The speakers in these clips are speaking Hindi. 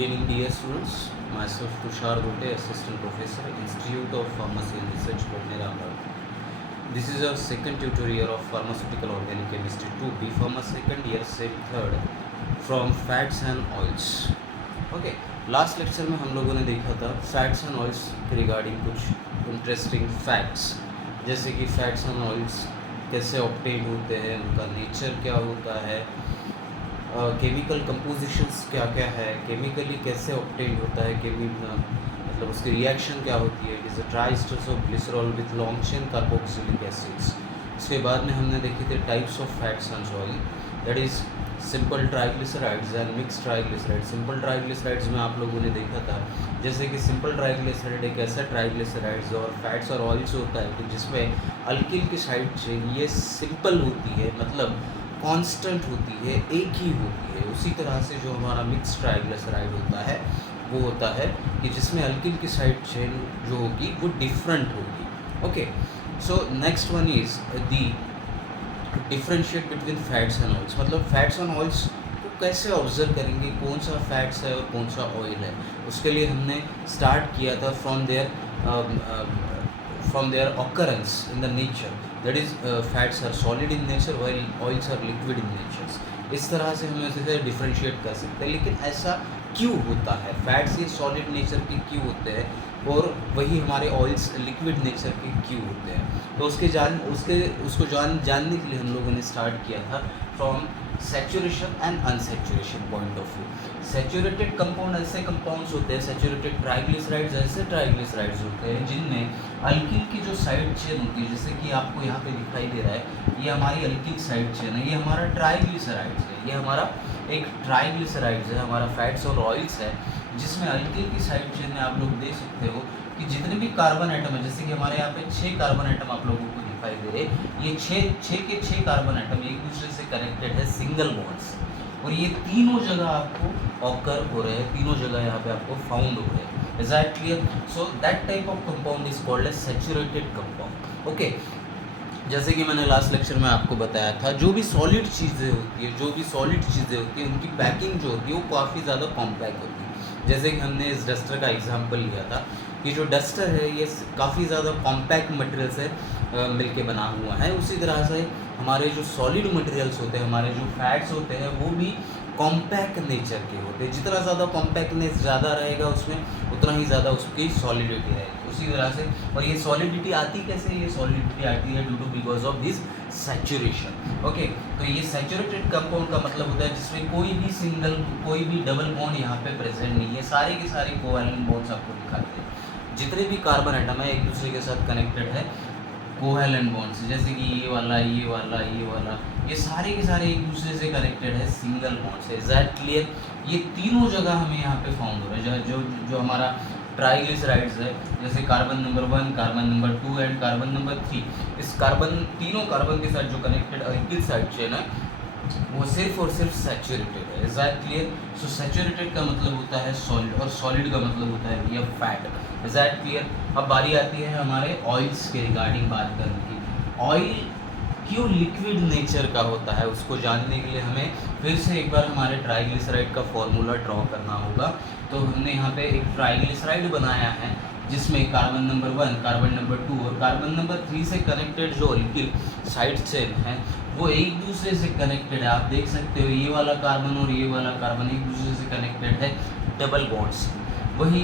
Good evening, dear students. Myself Tushar Gote, Assistant Professor, Institute of Pharmacy and Research, Patna, Ramgarh. This is our second tutorial of Pharmaceutical Organic Chemistry 2, B Pharma second year, same third, from fats and oils. Okay, last lecture में हम लोगों ने देखा था फैट्स एंड ऑयल्स के रिगार्डिंग कुछ इंटरेस्टिंग फैक्ट्स, जैसे कि फैट्स एंड ऑयल्स कैसे ऑब्टेन होते हैं, उनका नेचर क्या होता है, केमिकल कंपोजिशंस क्या क्या है, केमिकली कैसे ऑब्टेन होता है, मतलब उसकी रिएक्शन क्या होती है, it is a triesters of glycerol with long chain carboxylic acids. उसके बाद में हमने देखे थे types of fats and oil, that is simple triglycerides and mix triglyceride. Simple triglycerides में आप लोगों ने देखा था जैसे कि सिंपल ट्राइग्लिसराइड एक ऐसा ट्राइग्लिसराइड्स और फैट्स और ऑयल्स होता है कि जिसमें अल्किल की साइड चेन ये सिंपल होती है, मतलब कांस्टेंट होती है, एक ही होती है। उसी तरह से जो हमारा मिक्स ट्राइग्लिसराइड होता है वो होता है कि जिसमें अल्किल की साइड चेन जो होगी वो डिफरेंट होगी। Okay, so next one is the differentiate between fats and oils. मतलब फैट्स एंड ऑयल्स को कैसे ऑब्जर्व करेंगे, कौन सा फैट्स है और कौन सा ऑयल है। उसके लिए हमने स्टार्ट किया था from their occurrence in the nature, that is fats are solid in nature while oils are liquid in nature. इस तरह से हम इसे डिफ्रेंशिएट कर सकते हैं। लेकिन ऐसा क्यों होता है, फैट्स ये सॉलिड नेचर के क्यों होते हैं और वही हमारे ऑयल्स लिक्विड नेचर के क्यों होते हैं। तो उसको जानने के लिए हम लोगों ने स्टार्ट किया था from saturation and unsaturation point of view. Saturated compound ऐसे कंपाउंड्स होते हैं, सैचुरेटेड ट्राइग्लिसराइड्स ऐसे ट्राइग्लिसराइड्स होते हैं जिनमें अल्किल की जो साइड चेन होती है, जैसे कि आपको यहाँ पे दिखाई दे रहा है, ये हमारी अल्किल साइड चेन है, ये हमारा ट्राइग्लिसराइड्स है, ये हमारा एक ट्राइग्लिसराइड्स है, हमारा फैट्स और ऑयल्स है, जिसमें अल्किल की साइड चेन में आप लोग देख सकते हो कि जितने भी कार्बन एटम है, जैसे कि हमारे यहाँ पे 6 कार्बन एटम आप लोगों को दिखाई दे रहे, ये 6 के 6 कार्बन एटम एक दूसरे से कनेक्टेड है सिंगल बॉन्ड से, और ये तीनों जगह आपको ऑकर हो रहे हैं, तीनों जगह यहाँ पे आपको फाउंड हो रहे हैं। Is that clear? So that type of compound is called as saturated compound. Okay, जैसे कि मैंने लास्ट लेक्चर में आपको बताया था, जो भी सॉलिड चीज़ें होती है उनकी पैकिंग जो होती है वो काफ़ी ज़्यादा कॉम्पैक्ट होती है। जैसे कि हमने इस डस्टर का एग्जांपल लिया था कि जो डस्टर है ये काफ़ी ज़्यादा कॉम्पैक्ट मटेरियल से मिलके बना हुआ है। उसी तरह से हमारे जो सॉलिड मटेरियल्स होते हैं, हमारे जो फैट्स होते हैं, वो भी कॉम्पैक्ट नेचर के होते हैं। जितना ज़्यादा कॉम्पैक्टनेस ज़्यादा रहेगा उसमें, उतना ही ज़्यादा उसकी सॉलिडिटी रहेगी। उसी तरह से, और ये सॉलिडिटी आती कैसे, ये सॉलिडिटी आती है due to because of this saturation. Okay, तो ये सैचुरेटेड कंपाउंड का मतलब होता है जिसमें कोई भी डबल बॉन्ड यहाँ पे प्रेजेंट नहीं है, सारे के सारे कोवैलेंट बॉन्ड्स आपको दिखाते हैं। जितने भी कार्बन एटम है एक दूसरे के साथ कनेक्टेड है कोवैलेंट बॉन्ड्स, जैसे कि ये वाला, ये सारे के सारे एक दूसरे से कनेक्टेड है सिंगल बॉन्ड से। Is that clear? ये तीनों जगह हमें यहाँ पे फाउंड हो रहा है। जो हमारा ट्राइग्लिसराइड्स है, जैसे carbon number 1, carbon number 2 and carbon number 3, इस तीनों कार्बन के साथ जो कनेक्टेड अल्किल साइड चेन है वो सिर्फ और सिर्फ सैचुरेटेड है। Is that clear? So saturated का मतलब होता है सॉलिड, और सॉलिड का मतलब होता है ये फैट। Is that clear? अब बारी आती है हमारे ऑयल्स के रिगार्डिंग बात करने की। ऑयल क्यों लिक्विड नेचर का होता है, उसको जानने के लिए हमें फिर से एक बार हमारे ट्राइग्लिसराइड का फॉर्मूला ड्रॉ करना होगा। तो हमने यहाँ पे एक ट्राइग्लिसराइड बनाया है जिसमें कार्बन नंबर 1, कार्बन नंबर 2 और कार्बन नंबर 3 से कनेक्टेड जो अल्किल साइड चेन है वो एक दूसरे से कनेक्टेड है। आप देख सकते हो ये वाला कार्बन और ये वाला कार्बन एक दूसरे से कनेक्टेड है डबल बॉन्ड्स। वही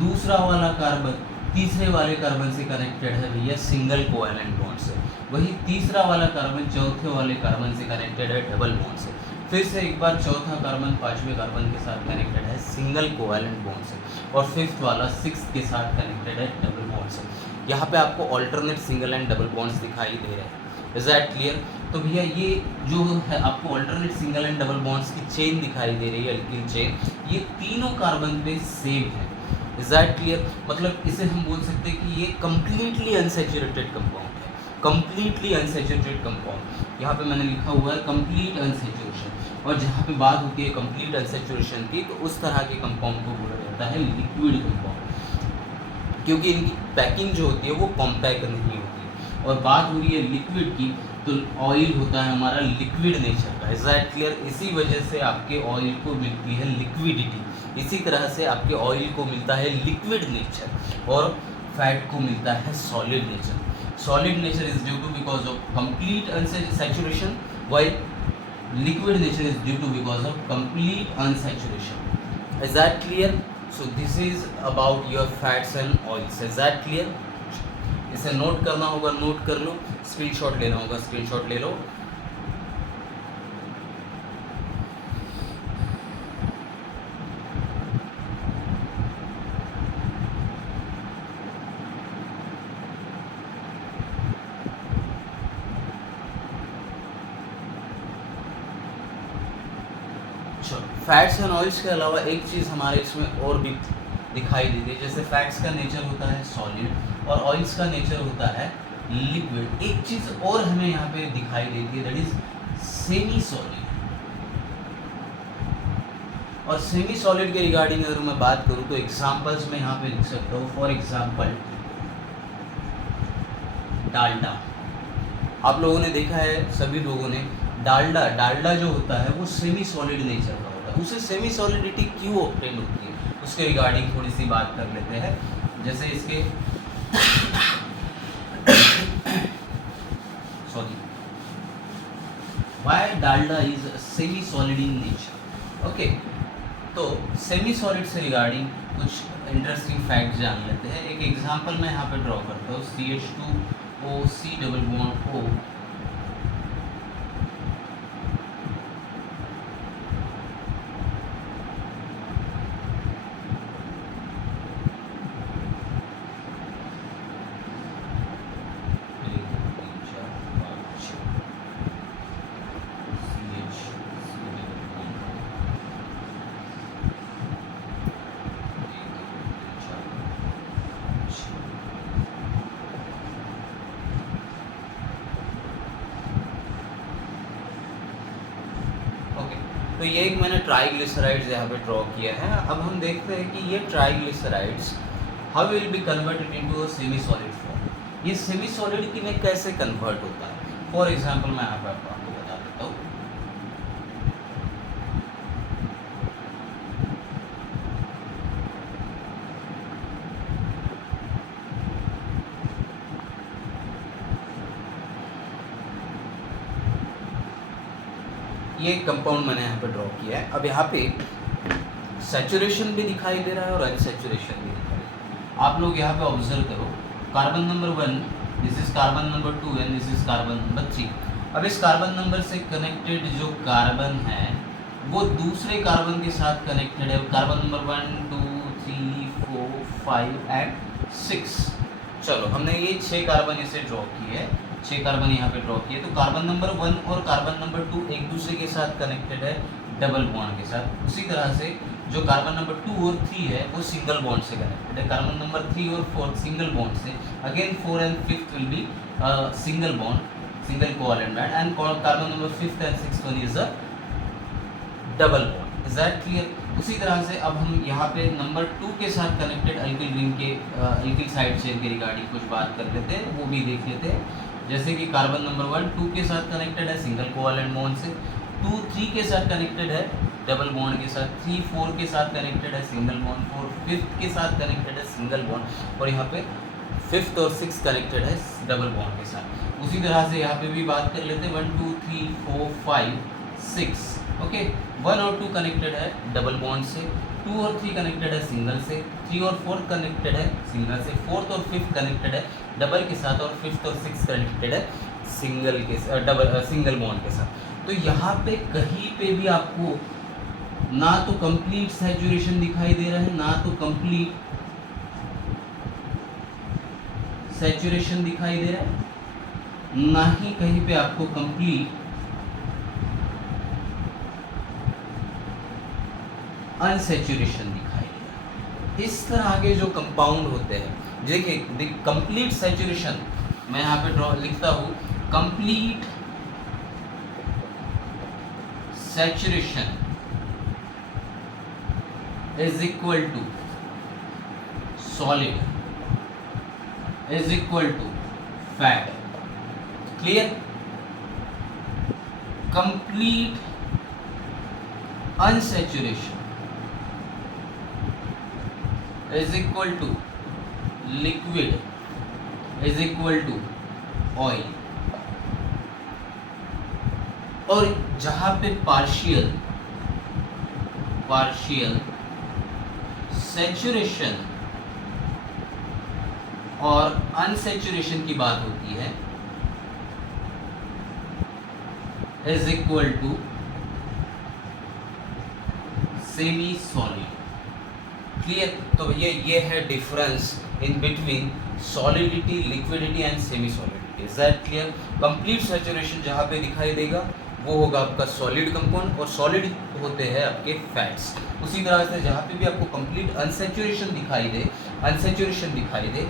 दूसरा वाला कार्बन तीसरे वाले कार्बन से कनेक्टेड है भैया सिंगल कोवैलेंट बॉन्ड से। वही तीसरा वाला कार्बन चौथे वाले कार्बन से कनेक्टेड है डबल बॉन्ड से। फिर से एक बार चौथा कार्बन पांचवें कार्बन के साथ कनेक्टेड है सिंगल कोवैलेंट बॉन्ड से, और फिफ्थ वाला सिक्स्थ के साथ कनेक्टेड है डबल बॉन्ड से। यहाँ पे आपको alternate single and double bonds दिखाई दे रहे हैं। Is that clear? तो भैया ये जो है आपको alternate single and double bonds की चेन दिखाई दे रही है, अल्किल चेन, ये तीनों कार्बन पे सेम है। Is that clear? मतलब इसे हम बोल सकते हैं कि ये कम्प्लीटली अनसैचुरेटेड कंपाउंड है, कम्प्लीटली अनसैचुरेटेड कंपाउंड। यहाँ पे मैंने लिखा हुआ है कंप्लीट अनसैचुरेशन, और जहाँ पे बात होती है कंप्लीट अनसैचुरेशन की तो उस तरह के कंपाउंड को बोला जाता है लिक्विड कंपाउंड, क्योंकि इनकी पैकिंग जो होती है वो कॉम्पैक्ट नहीं होती। और बात हो रही है लिक्विड की, तो ऑयल होता है हमारा लिक्विड नेचर का। Is that clear? इसी वजह से आपके ऑयल को मिलती है लिक्विडिटी, इसी तरह से आपके ऑयल को मिलता है लिक्विड नेचर और फैट को मिलता है solid nature. Solid nature is due to because of complete unsaturation, while liquid nature is due to because of complete unsaturation. Is that clear? So this is about your fats and oils. Is that clear? इसे नोट करना होगा, नोट कर लो, स्क्रीनशॉट लेना होगा, स्क्रीनशॉट ले लो। फैट्स एंड ऑयल्स के अलावा एक चीज़ हमारे इसमें और भी दिखाई देती है, जैसे फैट्स का नेचर होता है सॉलिड और ऑयल्स का नेचर होता है लिक्विड। एक चीज़ और हमें यहाँ पे दिखाई देती है, दैट इज सेमी सॉलिड। और सेमी सॉलिड के रिगार्डिंग अगर मैं बात करूँ तो एग्जाम्पल्स में यहाँ पे लिख सकता हूँ। फॉर एग्जाम्पल डालडा, आप लोगों ने देखा है, सभी लोगों ने डालडा जो होता है वो सेमी सॉलिड नेचर का होता है। उसे सेमी सॉलिडिटी क्यों ऑब्टेन होती है उसके रिगार्डिंग थोड़ी सी बात कर लेते हैं। जैसे इसके sorry, why Dalda is semi solid in nature. Okay, तो सेमी सॉलिड से रिगार्डिंग कुछ इंटरेस्टिंग फैक्ट जान लेते हैं। एक एग्जांपल मैं यहाँ पे ड्रॉ करता हूँ, CH2O C double bond O, तो ये एक मैंने ट्राइग्लिसराइड्स यहाँ पे ड्रॉ किया है। अब हम देखते हैं कि ये triglycerides how will be converted into a semi solid form. ये सेमी सॉलिड की में कैसे कन्वर्ट होता है, फॉर एग्जांपल मैं यहाँ पे आपको बता देता हूँ। ये कंपाउंड मैंने यहाँ पे ड्रॉ किया है। अब यहाँ पे सैचुरेशन भी दिखाई दे रहा है और अनसैचुरेशन भी दिखाई दे रहा है। आप लोग यहाँ पे ऑब्जर्व करो, carbon number 1, this is carbon number 2 and this is carbon number 3। अब इस कार्बन नंबर से कनेक्टेड जो कार्बन है वो दूसरे कार्बन के साथ कनेक्टेड है। Carbon number 1 2 3 4 5 and 6। चलो, हमने ये 6 कार्बन इसे ड्रॉ किए है, 6 कार्बन यहाँ पे ड्रॉ किए। तो कार्बन नंबर 1 और कार्बन नंबर 2 एक दूसरे के साथ कनेक्टेड है डबल बॉन्ड के साथ। उसी तरह से जो कार्बन नंबर 2 और 3 है वो सिंगल बॉन्ड से कनेक्टेड है। कार्बन नंबर 3 और 4 सिंगल बॉन्ड से, again 4 and 5th will be single bond, single covalent bond, and carbon number 5th and 6th one is a double bond. Is that clear? उसी तरह से अब हम यहाँ पे नंबर 2 के साथ कनेक्टेड अल्किल रिंग के अल्किल साइड चेन के रिगार्डिंग कुछ बात कर लेते हैं, वो भी देख लेते हैं। जैसे कि कार्बन नंबर 1 2 के साथ कनेक्टेड है सिंगल कोवैलेंट बॉन्ड से, 2 3 के साथ कनेक्टेड है डबल बॉन्ड के साथ, 3 4 के साथ कनेक्टेड है सिंगल बॉन्ड, 4 5th के साथ कनेक्टेड है सिंगल बॉन्ड, और यहाँ पे 5th और 6th कनेक्टेड है डबल बॉन्ड के साथ। उसी तरह से यहाँ पे भी बात कर लेते हैं 1 2 3 4 5 6। ओके, 1 और 2 कनेक्टेड है डबल बॉन्ड से, 2 और 3 कनेक्टेड है सिंगल से, 3 और 4 कनेक्टेड है सिंगल से, 4th और 5th कनेक्टेड है डबल के साथ, और 5th और 6th कनेक्टेड है सिंगल के सिंगल बॉन्ड के साथ। तो यहाँ पे कहीं पे भी आपको ना तो कंप्लीट सैचुरेशन दिखाई दे रहा है, ना तो कंप्लीट सैचुरेशन दिखाई दे रहा है, ना ही कहीं पे आपको कंप्लीट अनसैचुरेशन दिखाई दे रहा है। इस तरह के जो कंपाउंड होते हैं, देखिए कंप्लीट सैचुरेशन मैं यहाँ पे ड्रॉ लिखता हूँ, complete saturation is equal to solid is equal to fat. Clear? Complete unsaturation is equal to liquid is equal to oil, और जहां पे पार्शियल सैचुरेशन और अनसैचुरेशन की बात होती है is equal to semi solid. Clear? तो भैया ये है difference in between solidity, liquidity and semi solidity. Is that clear? Complete saturation जहाँ पे दिखाई देगा वो होगा आपका सॉलिड कंपाउंड, और सॉलिड होते हैं आपके फैट्स। उसी तरह से जहाँ पे भी आपको कंप्लीट अनसैचुरेशन दिखाई दे,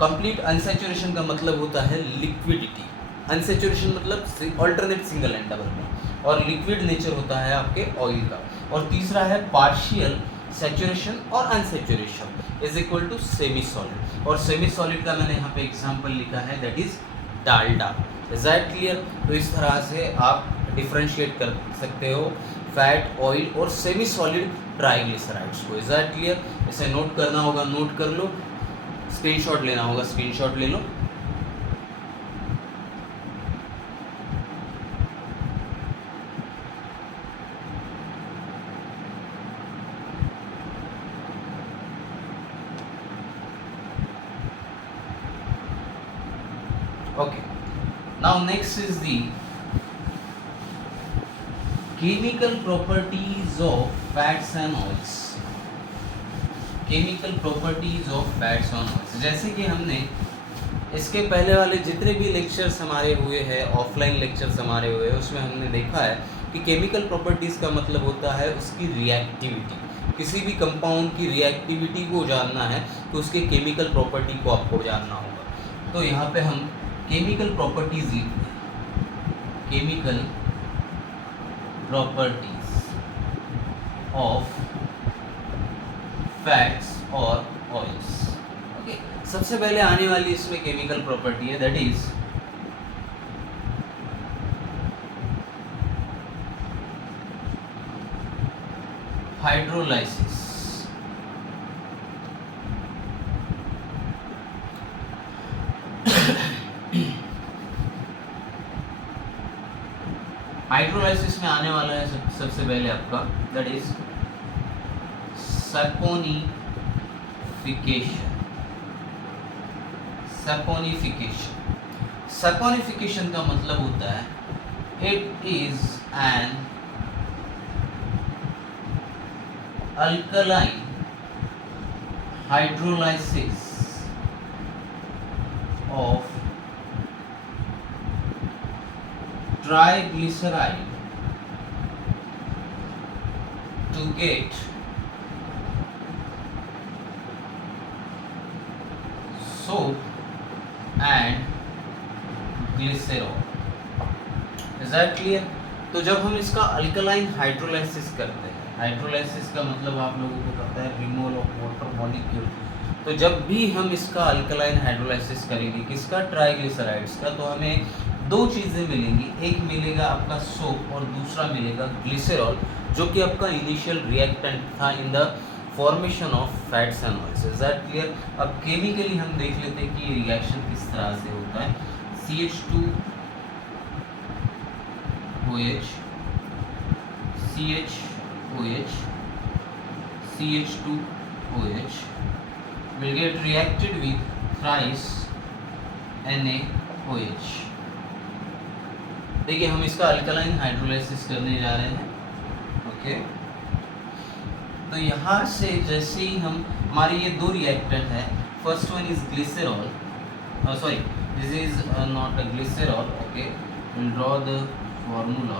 कंप्लीट अनसैचुरेशन का मतलब होता है लिक्विडिटी। अनसैचुरेशन मतलब alternate single and double bond, और लिक्विड नेचर होता है आपके ऑयल का। और तीसरा है पार्शियल सैचुरेशन और unsaturation is equal to semi solid, और सेमी सॉलिड का मैंने यहाँ पे एग्जांपल लिखा है, that is Dalda. Is that clear? तो इस तरह से आप डिफरेंशिएट कर सकते हो फैट, ऑयल और सेमी सॉलिड ट्राइग्लिसराइड्स को। Is that clear? इसे नोट करना होगा, नोट कर लो, स्क्रीनशॉट लेना होगा, स्क्रीनशॉट ले लो। Okay, now next is the chemical properties of fats and oils. Chemical properties of fats and oils, जैसे कि हमने इसके पहले वाले जितने भी लेक्चर्स हमारे हुए हैं, ऑफलाइन लेक्चर्स हमारे हुए हैं, उसमें हमने देखा है कि केमिकल प्रॉपर्टीज़ का मतलब होता है उसकी रिएक्टिविटी। किसी भी कंपाउंड की रिएक्टिविटी को जानना है तो उसके केमिकल प्रॉपर्टी को आपको जानना होगा। तो यहाँ पे हम केमिकल प्रॉपर्टीज लिखते हैं, केमिकल प्रॉपर्टीज ऑफ फैट्स और ऑयल्स। ओके, सबसे पहले आने वाली इसमें केमिकल प्रॉपर्टी है, दैट इज हाइड्रोलाइसिस। हाइड्रोलाइसिस में आने वाला है सबसे पहले आपका, दैट इज सैपोनिफिकेशन का मतलब होता है it is an alkaline hydrolysis of triglyceride to get soap and glycerol. Is that clear? तो जब हम इसका अल्कलाइन हाइड्रोलाइसिस करते हैं, हाइड्रोलाइसिस का मतलब आप लोगों को पता है रिमूवल ऑफ वाटर मॉलिक्यूल। तो जब भी हम इसका अल्कलाइन हाइड्रोलाइसिस करेंगे किसका, ट्राइग्लिसराइड्स का, तो हमें दो चीज़ें मिलेंगी, एक मिलेगा आपका सोप और दूसरा मिलेगा ग्लिसरॉल, जो कि आपका इनिशियल रिएक्टेंट था in the formation of fats and oils. Is that clear? अब केमिकली हम देख लेते हैं कि ये रिएक्शन किस तरह से होता है। CH2OH CH2OH will get reacted with thrice NaOH। देखिए हम इसका अल्कलाइन हाइड्रोलाइसिस करने जा रहे हैं। ओके, तो यहाँ से जैसे ही हम, हमारे ये दो रिएक्टेंट है, first one is glycerol, sorry this is not a glycerol. Okay, will draw the formula